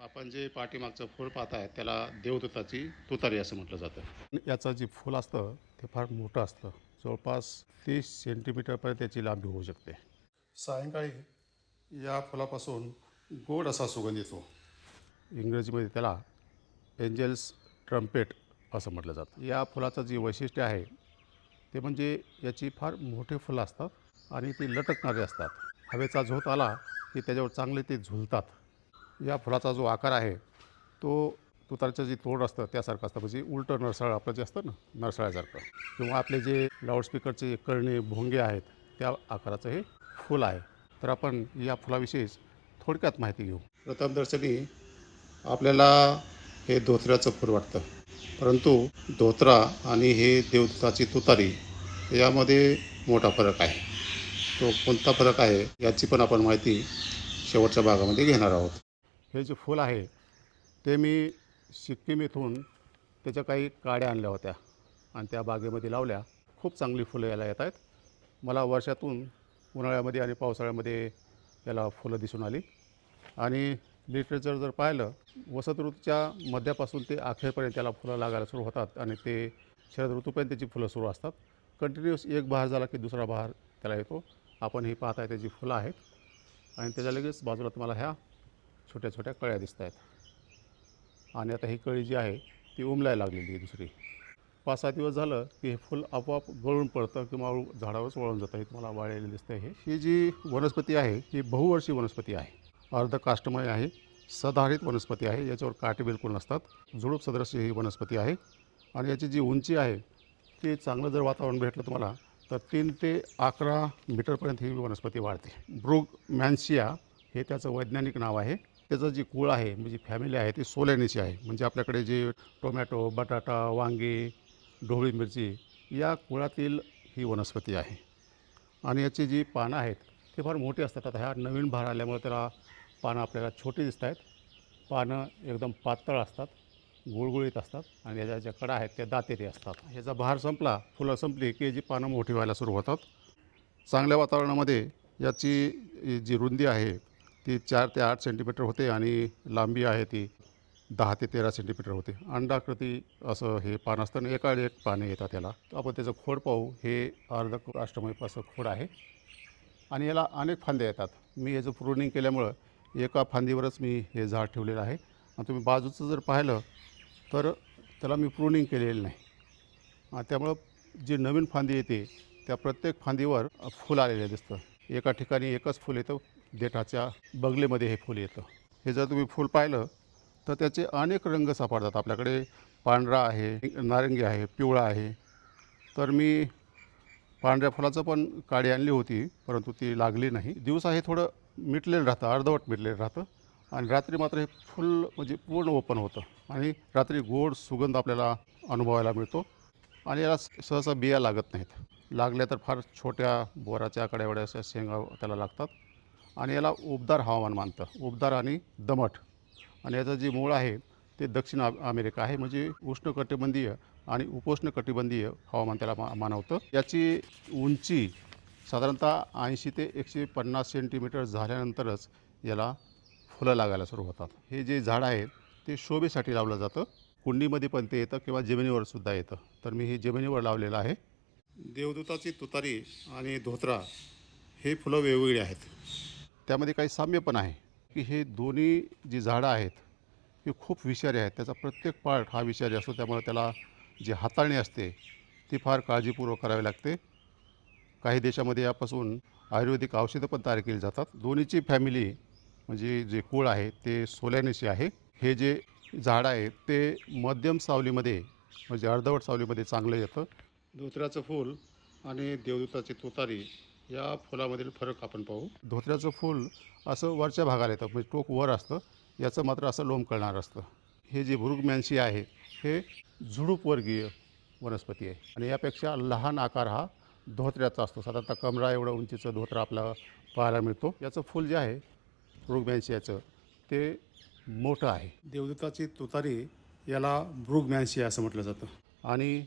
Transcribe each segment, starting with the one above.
आपण जे पाठीमागचं फूल पाहताय त्याला देवदूताची तुतारी असं म्हटलं जातं. याचं जे फूल असतं ते फार मोठं असतं. जवळपास 30 सेंटीमीटरपर्यंत त्याची लांबी होऊ शकते. सायंकाळी या फुलापासून गोड असा सुगंध येतो. इंग्रजीमध्ये त्याला एंजल्स ट्रम्पेट असं म्हटलं जातं. या फुलाचं जे वैशिष्ट्य आहे ते म्हणजे याची फार मोठे फुलं असतात आणि ती लटकणारे असतात. हवेचा झोत आला की त्याच्यावर चांगले ते झुलतात. या फुलाचा जो आकार आहे तो तुतारीचं जे तोड असतं त्यासारखं असतं, म्हणजे उलटं नरसाळ आपलं जे असतं ना नरसाळ्यासारखं, किंवा आपले जे लाऊडस्पीकरचे कळणे भोंगे आहेत त्या आकाराचं हे फूल आहे. तर आपण या फुलाविषयी थोडक्यात माहिती घेऊ. प्रथमदर्शनी आपल्याला हे धोत्र्याचं फूल वाटतं, परंतु धोत्रा आणि हे देवदूताची तुतारी यामध्ये मोठा फरक आहे. तो कोणता फरक आहे याची पण आपण माहिती शेवटच्या भागामध्ये घेणार आहोत. हे जे फूल आहे ते मी सिक्कीम येथून त्याच्या काही काड्या आणल्या होत्या आणि त्या बागेमध्ये लावल्या. खूप चांगली फुलं याला येत आहेत. मला वर्षातून उन्हाळ्यामध्ये आणि पावसाळ्यामध्ये याला फुलं दिसून आली. आणि लिटरेचर जर पाहिलं, वसंत ऋतूच्या मध्यापासून ते अखेरपर्यंत त्याला फुलं लागायला सुरू होतात आणि ते शरद ऋतूपर्यंत त्याची फुलं सुरू असतात. कंटिन्युअस एक बहार झाला की दुसरा बहार त्याला येतो. आपण ही पाहताय त्याची फुलं आहेत आणि त्याच्या लगेच बाजूला तुम्हाला ह्या छोट्या छोट्या कळ्या दिसत आहेत. आणि आता ही कळी जी आहे ती उमलायला लागलेली आहे दुसरी. 5-6 दिवस झालं की हे फुल आपोआप गळून पडतं किंवा झाडावरच वळून जातं. हे तुम्हाला वाळलेलं दिसतं आहे. ही जी वनस्पती आहे ही बहुवर्षी वनस्पती आहे. अर्धकाष्ठमय आहे, सदाहरित वनस्पती आहे. याच्यावर काटे बिलकुल नसतात. झुडूप सदृश ही वनस्पती आहे आणि याची जी उंची आहे ती चांगलं जर वातावरण भेटलं तुम्हाला तर 3 ते 11 मीटरपर्यंत ही वनस्पती वाढते. ब्रुगमॅन्शिया हे त्याचं वैज्ञानिक नाव आहे. त्याचं जी कुळ आहे म्हणजे फॅमिली आहे ती सोलॅनेची आहे. म्हणजे आपल्याकडे जे टोमॅटो, बटाटा, वांगी, ढोबळी मिरची या कुळातील ही वनस्पती आहे. आणि याची जी पानं आहेत ती फार मोठी असतात. आता ह्या नवीन बहार आल्यामुळे त्याला पानं आपल्याला छोटी दिसत आहेत. पानं एकदम पातळ असतात, गुळगुळीत असतात आणि याच्या ज्या कडा आहेत त्या दातेरी असतात. ह्याचा बहार संपला, फुलं संपली की जी पानं मोठी व्हायला सुरू होतात. चांगल्या वातावरणामध्ये याची जी रुंदी आहे ती 4 ते 8 सेंटीमीटर होते आणि लांबी आहे ती 10 ते 13 सेंटीमीटर होते. अंडाकृती असं हे पान असतं आणि एकाआड एक पाने येतात याला. आपण त्याचं खोड पाहू. हे अर्धअष्टमयीपाचं खोड आहे आणि याला अनेक फांद्या येतात. मी याचं प्रूनिंग केल्यामुळं एका फांदीवरच मी हे झाड ठेवलेलं आहे. आणि तुम्ही बाजूचं जर पाहिलं तर त्याला मी प्रूनिंग केलेलं नाही. त्यामुळं जी नवीन फांदी येते त्या प्रत्येक फांदीवर फूल आलेलं दिसतं. एका ठिकाणी एकच फूल येतं, देठाच्या बगलेमध्ये हे फूल येतं. हे जर तुम्ही फूल पाहिलं तर त्याचे अनेक रंग सापडतात आपल्याकडे. पांढरा आहे, नारंगी आहे, पिवळा आहे. तर मी पांढऱ्या फुलाचं पण काडी आणली होती, परंतु ती लागली नाही. दिवसा हे थोडं मिटलेलं राहतं, अर्धवट मिटलेलं राहतं आणि रात्री मात्र हे फुल म्हणजे पूर्ण ओपन होतं आणि रात्री गोड सुगंध आपल्याला अनुभवायला मिळतो. आणि याला सहसा बिया लागत नाहीत. लागल्या तर फार छोट्या बोराच्या आकड्या एवढ्या अशा शेंगा त्याला लागतात. आणि याला उबदार हवामान मानतं, उबदार आणि दमट. आणि याचं जे मूळ आहे ते दक्षिण अमेरिका आहे, म्हणजे उष्णकटिबंधीय आणि उपोष्णकटिबंधीय हवामान त्याला मानवतं. याची उंची साधारणतः 80 ते 150 सेंटीमीटर झाल्यानंतरच याला फुलं लागायला सुरू होतात. हे जे झाड आहे ते शोभेसाठी लावलं जातं. कुंडीमध्ये पण ते येतं किंवा जमिनीवर सुद्धा येतं. तर मी हे जमिनीवर लावलेलं आहे. देवदूताची तुतारी आणि धोत्रा हे फुलं वेगवेगळी आहेत. त्यामध्ये काही साम्य पण आहे की हे दोन्ही जी झाडं आहेत ही खूप विषारी आहेत. त्याचा प्रत्येक पार्ट हा विषारी असतो. त्यामुळे त्याला जी हाताळणी असते ती फार काळजीपूर्वक करावी लागते. काही देशामध्ये यापासून आयुर्वेदिक औषधं पण तयार केली जातात. दोन्हीची फॅमिली म्हणजे जे कुळ आहे ते सोलॅनेसी आहे. हे जे झाड आहे ते मध्यम सावलीमध्ये म्हणजे अर्धवट सावलीमध्ये चांगलं येतं. धोत्र्याचं फूल आणि देवदूताची तुतारी या फुलामधील फरक आपण पाहू. धोत्र्याचं फूल असं वरच्या भागाला येतं, म्हणजे टोक वर असतं. याचं मात्र असं लोंबकळणारं असतं. हे जे भृगमॅन्सी आहे हे झुडूपवर्गीय वनस्पती आहे आणि यापेक्षा लहान आकार हा धोत्र्याचा असतो. साधारणतः कमरा एवढं उंचीचं धोत्रा आपल्याला पाहायला मिळतो. याचं फूल जे आहे भृगमॅन्सियाचं ते मोठं आहे. देवदूताची तुतारी याला भृगमॅन्सिया असं म्हटलं जातं आणि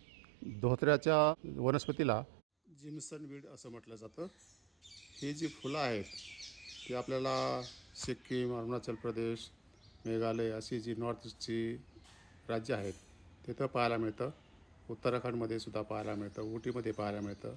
धोत्र्याच्या वनस्पतीला जिम्सन वीड असं म्हटलं जातं. ही जी फुलं आहेत ती आपल्याला सिक्कीम, अरुणाचल प्रदेश, मेघालय अशी जी नॉर्थ ईस्टची राज्य आहेत तिथं पाहायला मिळतं. उत्तराखंडमध्ये सुद्धा पाहायला मिळतं, उटीमध्ये पाहायला मिळतं.